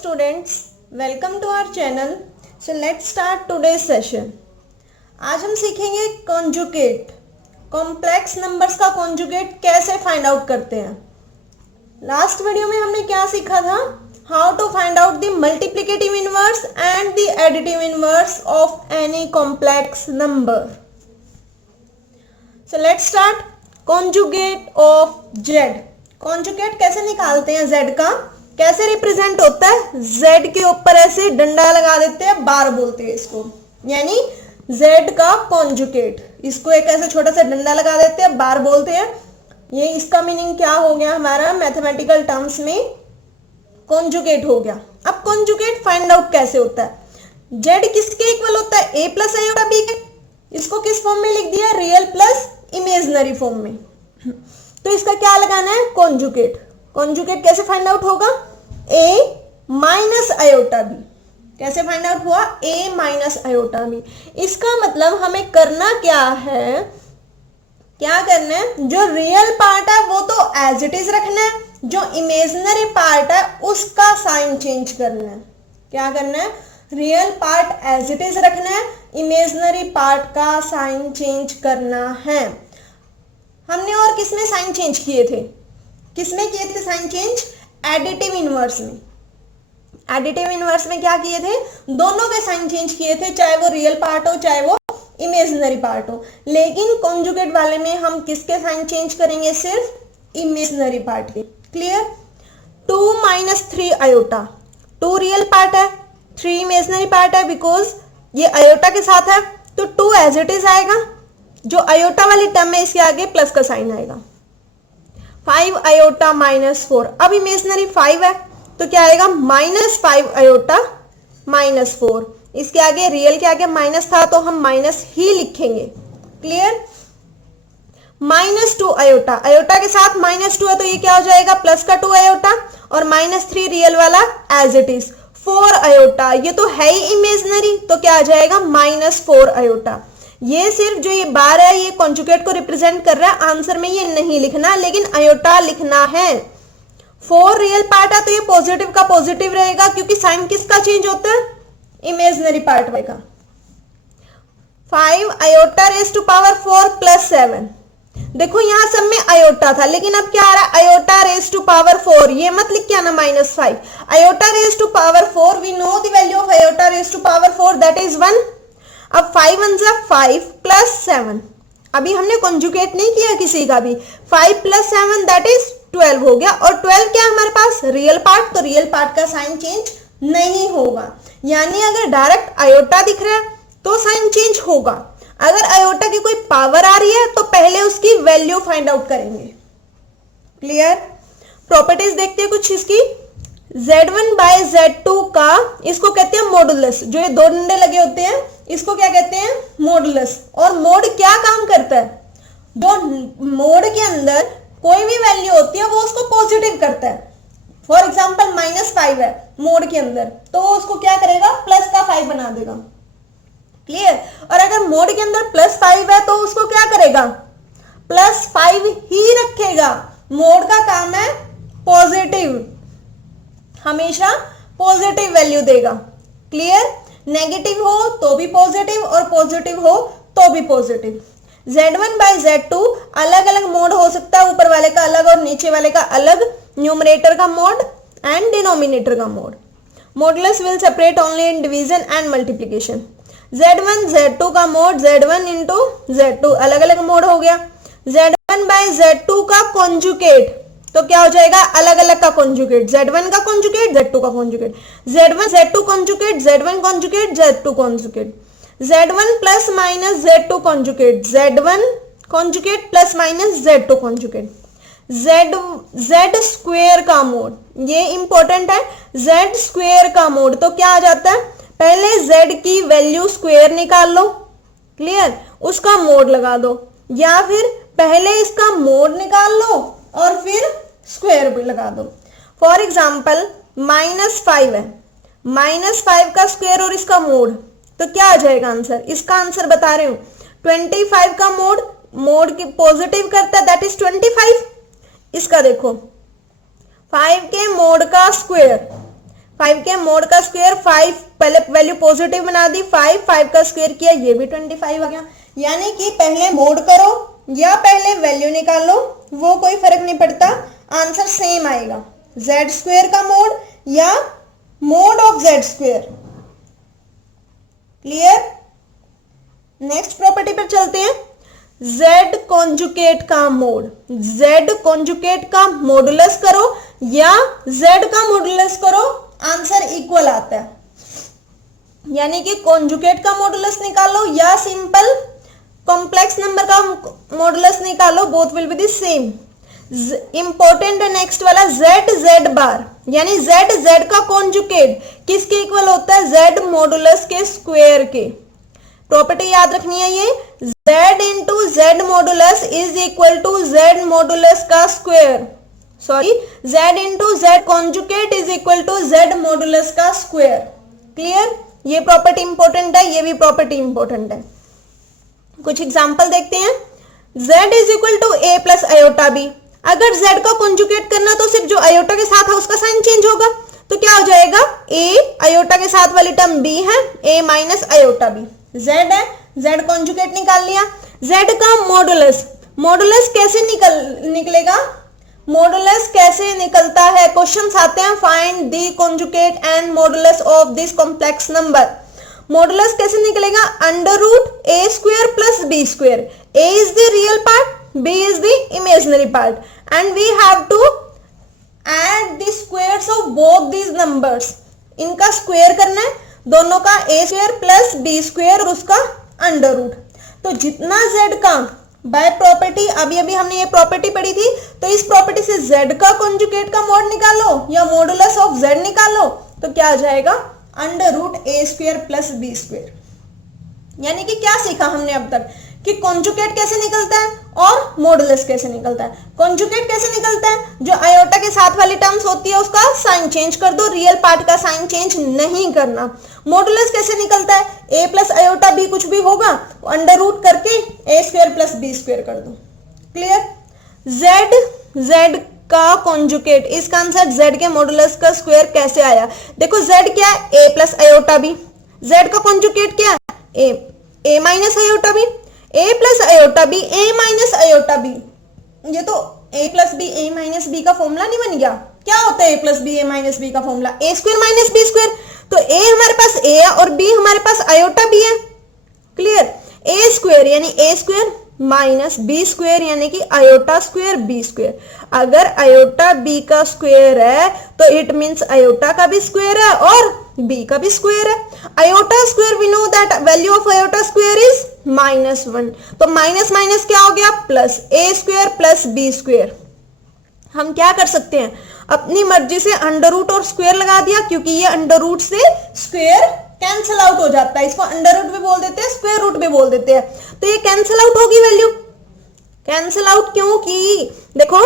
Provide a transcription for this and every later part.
students, welcome to our channel. So let's start today's session. आज हम सीखेंगे conjugate, complex numbers का conjugate कैसे फाइंड आउट करते हैं। लास्ट वीडियो में हमने क्या सीखा था, how to find out the multiplicative inverse and the additive inverse of any complex number. So let's start. Conjugate of Z, conjugate कैसे निकालते हैं, जेड का कैसे रिप्रेजेंट होता है, जेड के ऊपर ऐसे डंडा लगा देते हैं, बार बोलते हैं इसको, यानी जेड का कॉन्जुगेट, इसको एक ऐसे छोटा सा डंडा लगा देते हैं, बार बोलते हैं। ये इसका मीनिंग क्या हो गया हमारा मैथमेटिकल टर्म्स में, कॉन्जुगेट हो गया। अब कॉन्जुगेट फाइंड आउट कैसे होता है, जेड किसके इक्वल होता है, ए प्लस आयोटा बी के। इसको किस फॉर्म में लिख दिया, रियल प्लस इमेजिनरी फॉर्म में। तो इसका क्या लगाना है, कॉन्जुगेट। कॉन्जुगेट कैसे फाइंड आउट होगा, ए माइनस आयोटा बी। कैसे फाइंड आउट हुआ, ए माइनस आयोटा बी। इसका मतलब हमें करना क्या है, क्या करना है, जो रियल पार्ट है वो तो एज इट इज रखना है, जो इमेजिनरी पार्ट है उसका साइन चेंज करना है। क्या करना है, real part as it is रखना है, इमेजिनरी पार्ट का साइन चेंज करना है। हमने और किसमें साइन चेंज किए थे, किसमें किए थे साइन चेंज, एडिटिव इनवर्स में। एडिटिव इनवर्स में क्या किए थे, दोनों के साइन चेंज किए थे, चाहे वो रियल पार्ट हो चाहे वो इमेजिनरी पार्ट हो। लेकिन कॉन्जुगेट वाले में हम किसके साइन चेंज करेंगे, सिर्फ इमेजिनरी पार्ट के। Clear. 2 minus 3 iota, 2 real part है, 3 इमेजिनरी पार्ट है, बिकॉज ये आयोटा के साथ है तो 2 एज इट इज आएगा, जो आयोटा वाली टर्म है इसके आगे प्लस का साइन आएगा। 5 आयोटा माइनस 4, अब इमेजिनरी 5 है तो क्या आएगा, -5 आयोटा माइनस 4। इसके आगे रियल के आगे माइनस था तो हम माइनस ही लिखेंगे। क्लियर। -2 आयोटा, आयोटा के साथ -2 है तो ये क्या हो जाएगा, प्लस का 2 आयोटा, और -3 रियल वाला एज इट इज। 4 आयोटा, ये तो है ही इमेजिनरी तो क्या आ जाएगा, -4 आयोटा। ये सिर्फ जो ये बार है ये कॉन्जुगेट को रिप्रेजेंट कर रहा है, आंसर में ये नहीं लिखना, लेकिन आयोटा लिखना है। 4 रियल पार्ट है तो ये पॉजिटिव का पॉजिटिव रहेगा, क्योंकि साइन किसका चेंज होता है, इमेजिनरी पार्ट का। 5 iota raise to power 4 plus 7, देखो यहां सब में आयोटा था, लेकिन अब क्या आ रहा है, आयोटा रेज टू पावर 4, ये मत लिख के आना -5। Iota raise to power 4, we know the value of iota raise to power 4, that is 1। अब 5 1 5 प्लस 7, अभी हमने कॉन्जुगेट नहीं किया किसी का भी, 5 प्लस 7 दैट इज 12 हो गया, और 12 क्या है हमारे पास, रियल पार्ट, तो रियल पार्ट का साइन चेंज नहीं होगा। यानी अगर डायरेक्ट आयोटा दिख रहा है तो साइन चेंज होगा, अगर आयोटा की कोई पावर आ रही है तो पहले उसकी वैल्यू फाइंड आउट करेंगे। क्लियर। प्रॉपर्टीज देखते हैं कुछ इसकी। Z1 बाय Z2 का, इसको कहते हैं मॉडुलस, जो ये 2 डंडे लगे होते हैं इसको क्या कहते हैं, मॉडुलस। और मोड क्या काम करता है, जो मोड के अंदर कोई भी वैल्यू होती है वो उसको पॉजिटिव करता है। फॉर एग्जांपल -5 है मोड के अंदर, तो वो उसको क्या करेगा, प्लस का 5 बना देगा। क्लियर। और अगर मोड के अंदर +5 है तो उसको क्या करेगा, +5 ही रखेगा। मोड का काम है पॉजिटिव, हमेशा पॉजिटिव वैल्यू देगा। क्लियर। नेगेटिव हो तो भी पॉजिटिव और पॉजिटिव हो तो भी पॉजिटिव। Z1 बाय Z2 अलग अलग मोड हो सकता है, ऊपर वाले का अलग और नीचे वाले का अलग, न्यूमरेटर का मोड एंड डिनोमिनेटर का mode. Modulus will separate only in division and multiplication. Z1 Z2 का मोड Z1 इंटू Z2, अलग अलग मोड हो गया। Z1 बाय Z2 का कॉन्जुगेट, तो क्या हो जाएगा, अलग अलग का कॉन्जुगेट, Z1 का कॉन्जुगेट Z2 का conjugate, Z1 Z2 conjugate, Z1 conjugate Z2 conjugate, Z1 plus minus Z2 conjugate, Z1 conjugate plus minus Z2 conjugate. Z square का मोड, ये इंपॉर्टेंट है, Z स्क्वायर का मोड, तो क्या आ जाता है, पहले Z की वैल्यू स्क्वायर निकाल लो। क्लियर। उसका मोड लगा दो, या फिर पहले इसका मोड निकाल लो और फिर स्क्वायर भी लगा दो। फॉर एग्जाम्पल -5 है, -5 का स्क्वायर और इसका मोड, तो क्या आ जाएगा आंसर, इसका आंसर बता रही हूं, 25 का मोड, मोड की पॉजिटिव करता है दैट इज 25। इसका देखो 5 के मोड का स्क्वायर, 5 के मोड का स्क्वायर 5, पहले वैल्यू पॉजिटिव बना दी, 5 का स्क्वायर किया, ये भी 25 आ गया। यानी कि पहले मोड करो या पहले वैल्यू निकालो, वो कोई फर्क नहीं पड़ता, आंसर सेम आएगा। जेड स्क्वायर का मोड या mode of Z square. Clear? Next property पर चलते हैं, z कॉन्जुगेट का मोड। z कॉन्जुगेट का मॉडुलस करो या z का मॉडुलस करो, आंसर इक्वल आता है। यानी कि कॉन्जुगेट का मॉडुलस निकालो या सिंपल कॉम्प्लेक्स नंबर का मॉडुलस निकालो, both will be the same. Important है नेक्स्ट वाला, z बार, यानी z का कॉन्जुगेट किसके इक्वल होता है? z मॉडुलस के स्क्वायर के। प्रॉपर्टी याद रखनी है ये, z into z modulus is equal to z modulus का square, sorry z into Z conjugate is equal to z modulus का स्क्वायर। क्लियर? ये प्रॉपर्टी इंपॉर्टेंट है, ये भी प्रॉपर्टी इंपॉर्टेंट है। कुछ एग्जांपल देखते हैं, z is equal to a plus iota b। अगर z का कॉन्जुगेट करना तो सिर्फ जो आयोटा के साथ है उसका साइन चेंज होगा, तो क्या हो जाएगा? a आयोटा के साथ वाली टर्म b है, a minus iota b। z है, z कॉन्जुगेट निकाल लिया। z का मॉडुलस, मॉडुलस कैसे निकलेगा? मॉडुलस कैसे निकलता है? क्वेश्चंस आते हैं, find the conjugate and modulus of this complex number. Modulus कैसे निकलेगा? Under root A square plus B square. a is the real part, b is the imaginary part, and we have to add the squares of both these numbers. इनका square करना है, दोनों का a square plus b square और उसका under root. तो जितना z का बाय प्रॉपर्टी, अभी हमने ये प्रॉपर्टी पढ़ी थी, तो इस प्रॉपर्टी से z का कॉन्जुगेट का मॉड निकालो या मॉडुलस ऑफ z निकालो, तो क्या आ जाएगा? Under root a square plus b square. यानी कि क्या सीखा हमने अब तक कि कॉन्जुगेट कैसे निकलता है और मॉडुलस कैसे निकलता है। कॉन्जुगेट कैसे निकलता है? जो आयोटा के साथ वाली टर्म्स होती है उसका साइन चेंज कर दो, रियल पार्ट का साइन चेंज नहीं करना। मॉडुलस कैसे निकलता है? a प्लस आयोटा b कुछ भी होगा, अंडर रूट करके a square plus b square कर दो। क्लियर? z का कॉन्जुगेट, इसका आंसर z के मॉडुलस का स्क्वायर कैसे आया? देखो z क्या है? a plus iota b। z का कॉन्जुगेट क्या है? a minus iota b। a plus iota b, a minus iota b। ये तो a plus b, a minus b का फॉर्मूला नहीं बन गया? क्या होता है a plus b, a minus b का formula? a square minus b square. तो a हमारे पास a है और b हमारे पास आयोटा b है। क्लियर? a स्क्वायर यानी a square minus b square यानी कि आयोटा स्क्वायर b स्क्वायर। अगर आयोटा b का स्क्वायर है तो इट मींस आयोटा का भी स्क्वायर है और b का भी स्क्वायर है। Iota square, we know that value of iota square is -1। तो माइनस माइनस क्या हो गया? Plus a square plus b square. हम क्या कर सकते हैं? अपनी मर्जी से अंडर रूट और स्क्वायर लगा दिया, क्योंकि ये अंडर रूट से स्क्वायर कैंसिल आउट हो जाता है। इसको अंडर रूट भी बोल देते हैं, स्क्वायर रूट भी बोल देते हैं। तो ये कैंसिल आउट होगी वैल्यू। कैंसिल आउट क्यों की? देखो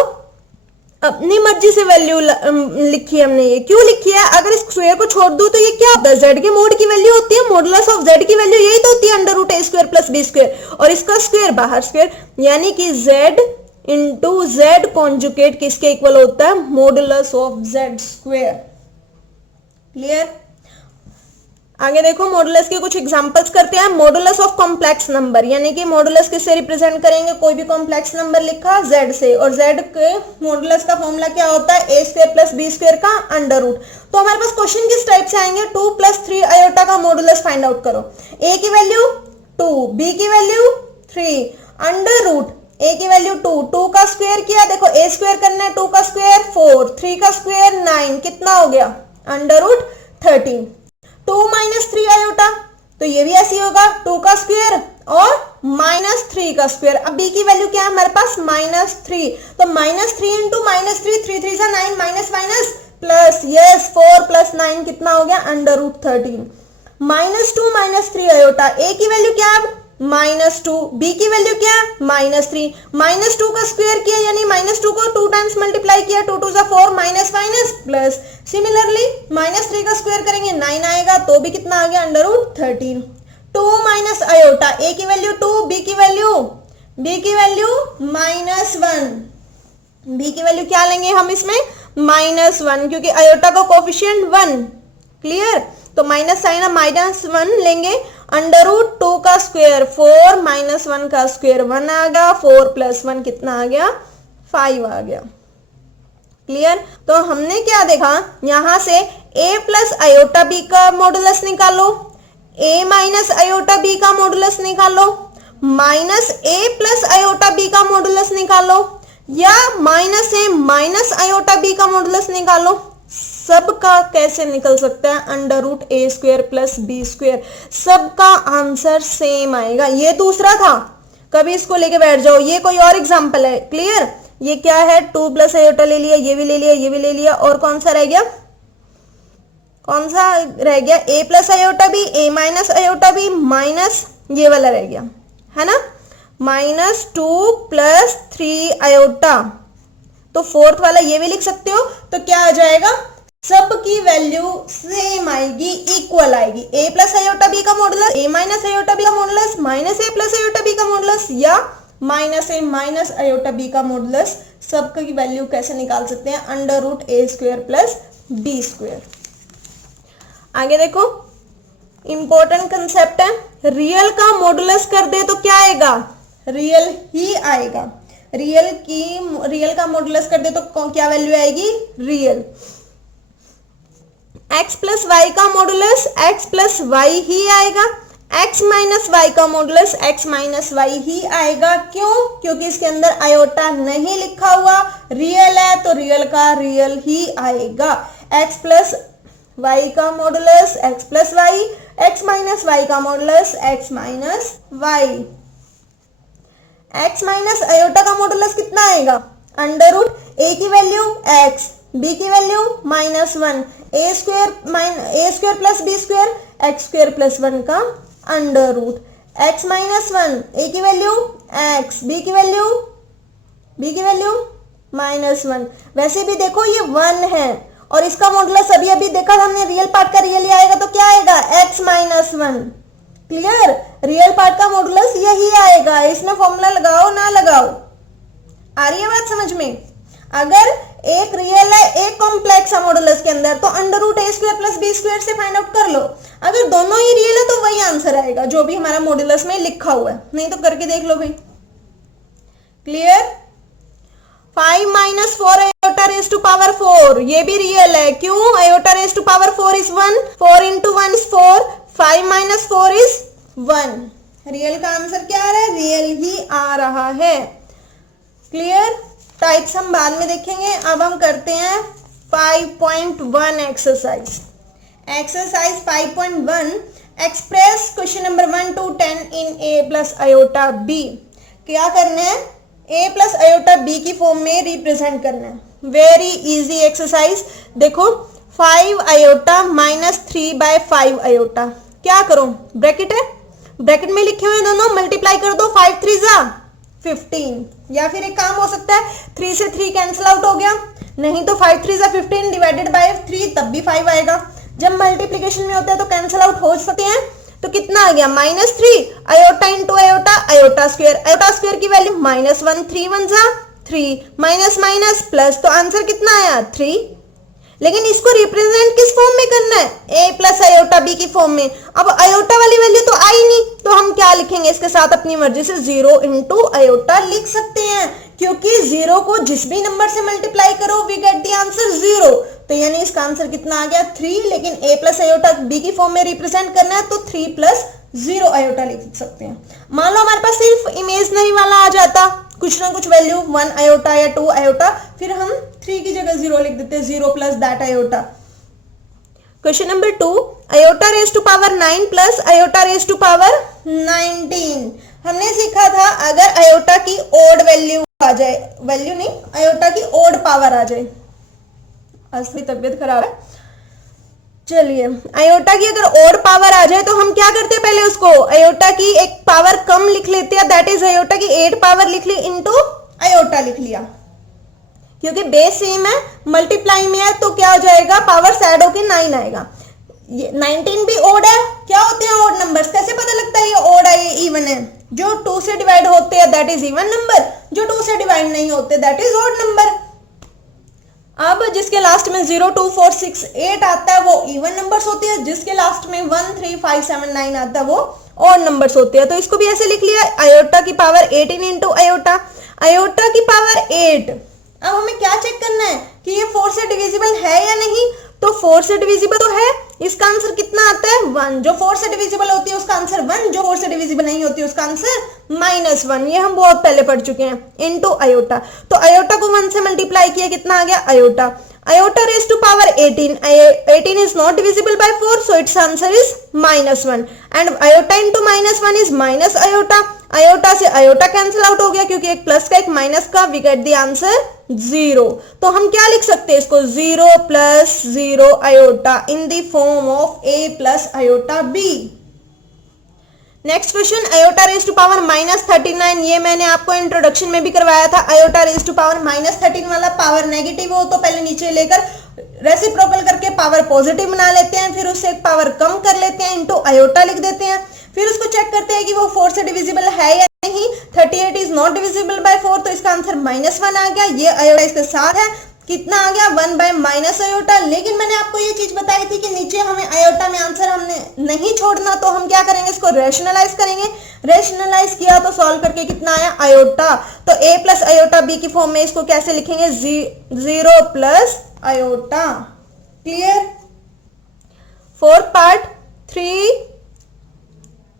अपनी मर्जी से वैल्यू लिखी है हमने। ये क्यों लिखी है? अगर इस स्क्वायर को छोड़ दूं तो ये क्या होता है? z के मोड की वैल्यू होती है, मॉडुलस ऑफ z की वैल्यू यही तो होती है, under root a square plus b square, और इसका स्क्वायर बाहर स्क्वायर, यानी कि z इंटू जेड कॉन्जुगेट किसके इक्वल होता है? Modulus of z square. Clear? आगे देखो, मॉडुलस के कुछ एग्जांपल्स करते हैं। मॉडुलस ऑफ कॉम्प्लेक्स नंबर, यानी कि मॉडुलस किससे रिप्रेजेंट करेंगे? कोई भी कॉम्प्लेक्स नंबर लिखा z से, और z के मॉडुलस का फॉर्मूला क्या होता है? a square plus b square का अंडर रूट। तो हमारे पास क्वेश्चन किस टाइप से आएंगे? 2 प्लस 3 आयोटा का मॉडुलस फाइंड आउट करो। a की वैल्यू 2, b की वैल्यू 3, अंडर रूट a की वैल्यू 2, 2 का स्क्वायर किया, देखो a स्क्वायर करना है, 2 का स्क्वायर 4, 3 का स्क्वायर 9, कितना हो गया? Under root 13। 2 माइनस 3 आयोटा, तो ये भी ऐसी होगा, 2 का स्क्वायर और -3 का स्क्वायर। अब b की वैल्यू क्या है हमारे पास? -3, तो -3 इंटू -3, 3 3 जा 9, minus minus plus, yes 4 plus 9 कितना हो गया? Under root 13। -2 -3 आयोटा, a की वैल्यू क्या है? -2, b की वैल्यू क्या है? -3, -2 का स्क्वायर किया यानी -2 को 2 टाइम्स मल्टीप्लाई किया, 2 2 जा 4, माइनस माइनस प्लस। सिमिलरली -3 का स्क्वायर करेंगे 9 आएगा, तो भी कितना आ गया? Under root 13। 2 minus iota, a की वैल्यू 2, b की वैल्यू -1। b की वैल्यू क्या लेंगे हम इसमें? -1, क्योंकि आयोटा का कोफिशिएंट 1, क्लियर। तो माइनस साइन है, -1 लेंगे, √2 का स्क्वायर 4 -1 का स्क्वायर 1 आ गया, 4 + 1 कितना आ गया, 5 आ गया। क्लियर। तो हमने क्या देखा, यहां से a प्लस आयोटा बी का मॉडुलस निकालो, a माइनस आयोटा बी का मॉडुलस निकालो, -a प्लस आयोटा बी का मॉडुलस निकालो, या -a माइनस आयोटा बी का मॉडुलस निकालो। सबका कैसे निकल सकता है, √a² + b²। सबका आंसर सेम आएगा। ये दूसरा था, कभी इसको लेके बैठ जाओ, ये कोई और एग्जांपल है। क्लियर। ये क्या है, 2 + आयोटा ले लिया, ये भी ले लिया, ये भी ले लिया, और कौन सा रह गया, कौन सा रह गया, a plus iota B, a minus iota B, minus ये वाला रह गया, है ना, -2 + 3 आयोटा। तो फोर्थ वाला ये भी लिख सकते हो। तो क्या आ जाएगा, सबकी वैल्यू सेम आएगी, इक्वल आएगी। a प्लस आयोटा बी का modulus, a minus iota b का modulus, -a plus iota b का मॉडुलस, या -a माइनस आयोटा बी का मॉडुलस। सबकी वैल्यू कैसे निकाल सकते हैं, √a² + b²। आगे देखो, इंपॉर्टेंट कंसेप्ट है, रियल का मॉडुलस कर दे तो क्या आएगा, रियल ही आएगा। रियल का मॉडुलस कर दे तो क्या वैल्यू आएगी, रियल। x + y का मॉडुलस x + y ही आएगा, x - y का मॉडुलस x - y ही आएगा। क्यों, क्योंकि इसके अंदर आयोटा नहीं लिखा हुआ, रियल है तो रियल का रियल ही आएगा। x + y का modulus x + y, x - y का modulus x - y। x minus iota का मॉडुलस कितना आएगा, √a की वैल्यू x, b की वैल्यू -1, a² + b², x² + 1 का √ x - 1, a की वैल्यू x, b की वैल्यू -1। वैसे भी देखो ये 1 है, और इसका मॉडुलस अभी देखा हमने, रियल पार्ट का रियल ही आएगा, तो क्या आएगा, x - 1। क्लियर। रियल पार्ट का मॉडुलस यही आएगा। इसमें फॉर्मूला लगाओ ना लगाओ, आ रही है बात समझ में। अगर एक रियल है, एक कॉम्प्लेक्स है मॉडुलस के अंदर, तो √a² + b² से फाइंड आउट कर लो। अगर दोनों ही रियल है तो वही आंसर आएगा जो भी हमारा मॉडुलस में लिखा हुआ है, नहीं तो करके देख लो भाई। Clear. 5 - 4 iota raise to power 4, ये भी रियल है। क्यों, iota raise to power 4 is 1, 4 × 1 is 4, 5 - 4 is 1। Real का आंसर क्या आ रहा है, रियल ही आ रहा है। क्लियर। टाइप्स हम बाद में देखेंगे, अब हम करते हैं 5.1 exercise. Exercise 5.1, express question number 1 to 10 in a + iota b। क्या करना है, a + आयोटा b की फॉर्म में रिप्रेजेंट करना है। Very easy exercise. देखो 5 आयोटा -3/5 आयोटा, क्या करो, ब्रैकेट है, ब्रैकेट में लिखे हुए दोनों मल्टीप्लाई कर दो, 5 × 3 = 15। या फिर एक काम हो सकता है, 3 से 3 कैंसिल आउट हो गया, नहीं तो 5 × 3 = 15 डिवाइडेड बाय 3, तब भी 5 आएगा। जब मल्टीप्लिकेशन में होता है तो कैंसिल आउट हो सकते हैं। तो कितना आ गया, -3 आयोटा × आयोटा, आयोटा स्क्वायर की वैल्यू -1, 3 × 1 = 3, माइनस माइनस प्लस, तो आंसर कितना आया, 3। लेकिन इसको रिप्रेजेंट किस फॉर्म में करना है, a + आयोटा b की फॉर्म में। अब आयोटा वाली वैल्यू तो आई नहीं, तो हम क्या लिखेंगे इसके साथ, अपनी मर्जी से 0 × आयोटा लिख सकते हैं, क्योंकि 0 को जिस भी नंबर से मल्टीप्लाई करो वी गेट द आंसर 0। तो यानी इसका आंसर कितना आ गया, 3। लेकिन a + आयोटा b की फॉर्म में रिप्रेजेंट करना है तो 3 + 0 आयोटा लिख सकते हैं। मान लो हमारे पास सिर्फ इमेजनरी वाला आ जाता, कुछ ना कुछ वैल्यू 1 आयोटा या 2 आयोटा, फिर हम 3 की जगह 0 लिख देते, 0 + that iota. Question number 2, iota raise to power 9 + iota raise to power 19। हमने सीखा था अगर आयोटा की ओड वैल्यू आ जाए, वैल्यू नहीं, आयोटा की ओड पावर आ जाए। आज मेरी तबीयत खराब है, चलिए, आयोटा की अगर ओड पावर आ जाए तो हम क्या करते हैं, पहले उसको आयोटा की एक पावर कम लिख लेते हैं, दैट इज आयोटा की 8 पावर लिख ली इनटू आयोटा लिख लिया, क्योंकि बेस सेम है, मल्टीप्लाई में है तो क्या हो जाएगा, पावर ऐड होके 9 आएगा। ये 19 भी ओड है, क्या होते हैं ओड नंबर्स, कैसे पता लगता है ये ओड है ये इवन है, जो 2 से डिवाइड होते हैं दैट इज इवन नंबर, जो 2 से डिवाइड नहीं होते दैट इज ओड नंबर। अब जिसके लास्ट में 0 2 4 6 8 आता है वो इवन नंबर्स होती है, जिसके लास्ट में 1 3 5 7 9 आता है वो ऑड नंबर्स होते हैं। तो इसको भी ऐसे लिख लिया, आयोटा की पावर 18 इंटू आयोटा, आयोटा की पावर 8। अब हमें क्या चेक करना है कि ये 4 से डिविजिबल है या नहीं, तो 4 से डिविजिबल तो है, इसका आंसर कितना आता है 1। जो 4 से डिविजिबल होती है उसका आंसर 1, जो 4 से डिविजिबल नहीं होती उसका आंसर -1। ये हम बहुत पहले पढ़ चुके हैं। इनटू आयोटा, तो आयोटा को 1 से मल्टीप्लाई किया, कितना आ गया iota, iota raise to power 18, 18 is not divisible by 4, so its answer is -1 and iota into -1 is minus iota, iota से आयोटा कैंसिल आउट हो गया क्योंकि एक प्लस का एक माइनस का, वी गेट द आंसर 0। तो हम क्या लिख सकते हैं इसको, 0 + 0 iota in the form of a + iota b। Next question, iota raise to power -39, ये मैंने आपको इंट्रोडक्शन में भी करवाया था। आयोटा रेज टू पावर -13 वाला पावर नेगेटिव हो तो पहले नीचे लेकर रेसिप्रोकल करके पावर पॉजिटिव बना लेते हैं, फिर उससे एक पावर कम कर लेते हैं, इनटू आयोटा लिख देते हैं, फिर उसको चेक करते हैं कि वो 4 से डिविजिबल है या नहीं। 38 इज नॉट डिविजिबल बाय 4, तो इसका आंसर -1 आ गया। ये आयोटा इसके साथ है, कितना आ गया 1 बाय माइनस आयोटा। लेकिन मैंने आपको ये चीज बताई थी कि नीचे हमें आयोटा में आंसर हमने नहीं छोड़ना, तो हम क्या करेंगे, इसको रेशनलाइज करेंगे। रेशनलाइज किया तो सॉल्व करके कितना आया आयोटा, तो a + आयोटा b की फॉर्म में इसको कैसे लिखेंगे, 0 + iota. Clear. Fourth part 3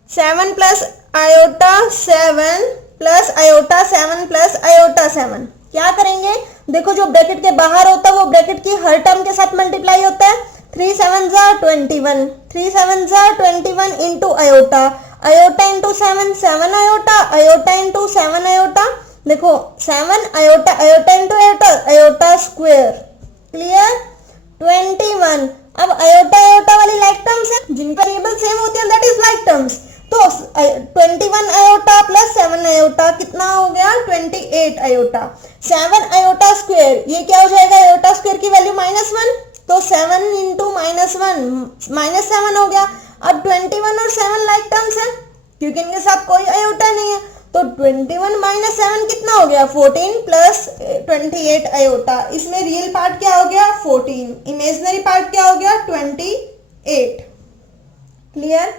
7 + iota 7 + iota 7 + iota 7। क्या करेंगे, देखो जो ब्रैकेट के बाहर होता है वो ब्रैकेट की हर टर्म के साथ मल्टीप्लाई होता है। 3 7 = 21, 3 7 = 21 into iota, iota into 7 7 iota, iota into 7 iota, देखो 7 iota, iota into iota, iota square. Clear. 21। अब आयोटा आयोटा वाली लाइक टर्म्स है, जिनका वेरिएबल सेम होते हैं, दैट इज लाइक टर्म्स। तो 21 आयोटा + 7 आयोटा कितना हो गया, 28 आयोटा। 7 आयोटा स्क्वायर, ये क्या हो जाएगा, आयोटा स्क्वायर की वैल्यू -1, तो 7 इंटू -1 -7 हो गया। अब 21 और 7 लाइक टर्म्स है क्योंकि इनके साथ कोई आयोटा नहीं है, तो 21 - 7 कितना हो गया, 14 + 28 आयोटा। इसमें रियल पार्ट क्या हो गया 14, इमेजिनरी पार्ट क्या हो गया 28। क्लियर।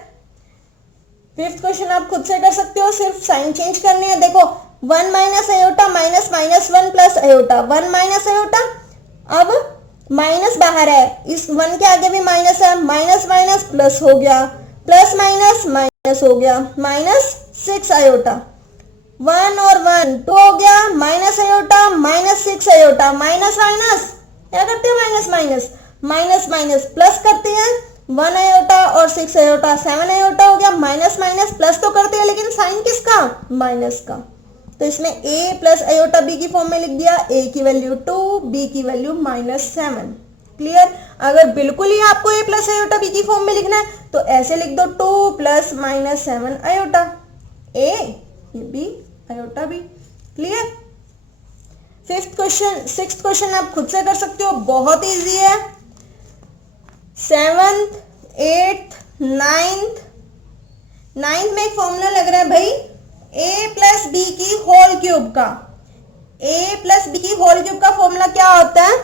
फिफ्थ क्वेश्चन आप खुद से कर सकते हो, सिर्फ साइन चेंज करनी है। देखो 1 - आयोटा -1 + आयोटा, 1 - आयोटा, अब माइनस बाहर है, इस 1 के आगे भी माइनस है, माइनस माइनस प्लस हो गया, प्लस माइनस माइनस हो गया, -6 आयोटा, 1 और 1 2 हो गया, minus iota -6 iota, minus minus क्या करते हैं, minus minus, minus minus plus करते हैं, 1 आयोटा और 6 आयोटा 7 आयोटा हो गया, माइनस माइनस प्लस तो करते हैं लेकिन साइन किसका, माइनस का। तो इसमें a + आयोटा b की फॉर्म में लिख दिया, a की वैल्यू 2, b की वैल्यू -7। क्लियर। अगर बिल्कुल ही आपको a + आयोटा b की फॉर्म में लिखना है तो ऐसे लिख दो, 2 + -7 iota a, b iota b। Clear. Sixth question आप खुद से कर सकते हो, बहुत इजी है। 7th 8th 9th में एक फॉर्मूला लग रहा है भाई, a + b की होल क्यूब का, a + b की होल क्यूब का फॉर्मूला क्या होता है,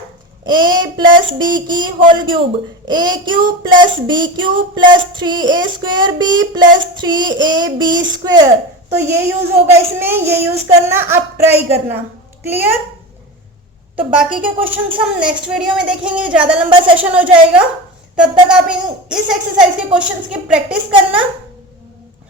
a + b की whole cube, a³ + b³ + 3a² b + 3ab²। तो ये यूज होगा इसमें, ये यूज करना, आप ट्राई करना। क्लियर। तो बाकी के क्वेश्चंस हम नेक्स्ट वीडियो में देखेंगे, ज्यादा लंबा सेशन हो जाएगा, तब तक आप इस एक्सरसाइज के क्वेश्चंस की प्रैक्टिस करना।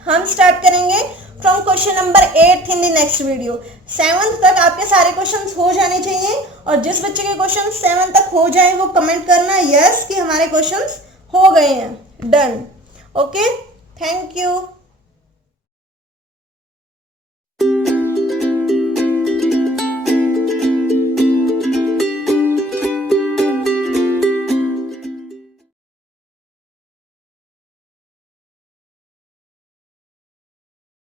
हम स्टार्ट करेंगे from question number 8 in the next video. 7th तक आपके सारे क्वेश्चंस हो जाने चाहिए, और जिस बच्चे के क्वेश्चन 7 तक हो जाए वो कमेंट करना यस कि हमारे क्वेश्चंस हो गए हैं, डन। Okay, thank you.